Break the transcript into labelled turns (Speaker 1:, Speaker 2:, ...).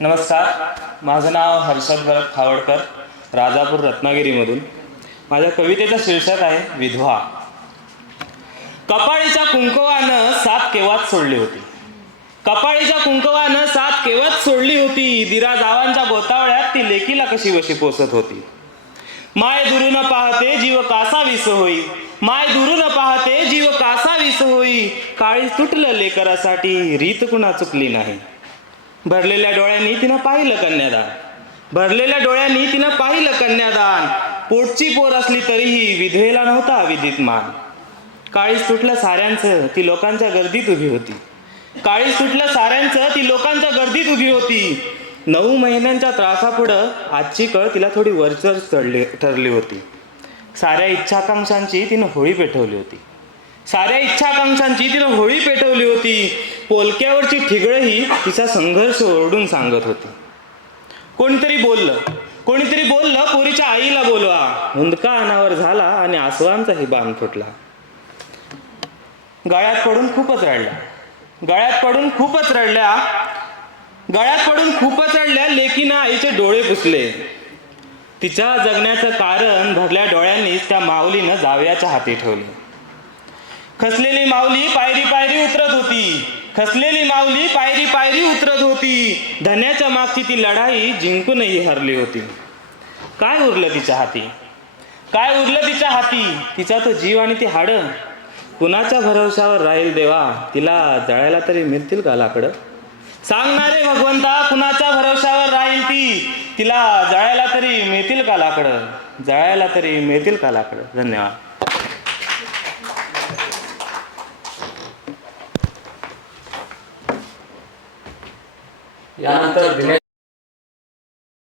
Speaker 1: नमस्कार. माझं नाव हर्षद भरत खावडकर राजापूर रत्नागिरीमधून. माझ्या कवितेचं शीर्षक आहे विधवा. कपाळीच्या कुंकवानं सात केव्हाच सोडली होती. कपाळीच्या कुंकवानं सात केव्हाच सोडली होती? दिरा जावांच्या गोतावळ्यात ती लेकीला कशी वशी पोसत होती? माय दुरून पाहते जीव कासा विस होई. माय दुरून पाहते जीव कासा विस होई. काळी तुटलं लेकरासाठी रीत कुणा चुकली नाही. भरलेल्या डोळ्यांनी तिनं पाहिलं कन्यादान. भरलेल्या डोळ्यांनी तिनं पाहिलं कन्यादान. पोटची पोर असली तरीही विधवेला नव्हता विदित मान. काळीस सुटलं साऱ्यांचं ती लोकांच्या गर्दीत उभी होती. काळीस सुटलं साऱ्यांचं ती लोकांच्या गर्दीत उभी होती. नऊ महिन्यांच्या त्रासापुढं आजची कळ तिला थोडी वरचर चढली ठरली होती. साऱ्या इच्छाकांक्षांची तिनं होळी पेटवली होती. साऱ्या इच्छाकांक्षांची तिनं होळी पेटवली होती. पोलक्यावरची ठिगळही तिचा संघर्ष ओरडून सांगत होती. कोणीतरी बोललं. कोणीतरी बोललं पोरीच्या आईला बोलवा. हुंदका अनावर झाला आणि आसवांचाही बाण फुटला. गळ्यात पडून खूपच रडल्या गळ्यात पडून खूपच रडल्या. गळ्यात पडून खूपच रडल्या लेकीनं आईचे डोळे पुसले. तिच्या जगण्याचं कारण भरल्या डोळ्यांनीच त्या माऊलीनं जावयाच्या हाती ठेवले. खसलेली माऊली पायरी पायरी उतरत होती. खसलेली माऊली पायरी पायरी उतरत होती. धन्याच्या मागची ती लढाई जिंकूनही हरली होती. काय उरलं तिच्या हाती? काय उरलं तिच्या हाती? तिचा तो जीव आणि ती हाडं? कुणाच्या भरवशावर राहील देवा? तिला जळायला तरी मिळतील का लाकडं? सांगणारे भगवंता कुणाच्या भरवशावर राहील ती? तिला जळायला तरी मिळतील का लाकडं? जळायला तरी मिळतील का लाकडं? धन्यवाद.
Speaker 2: यानंतर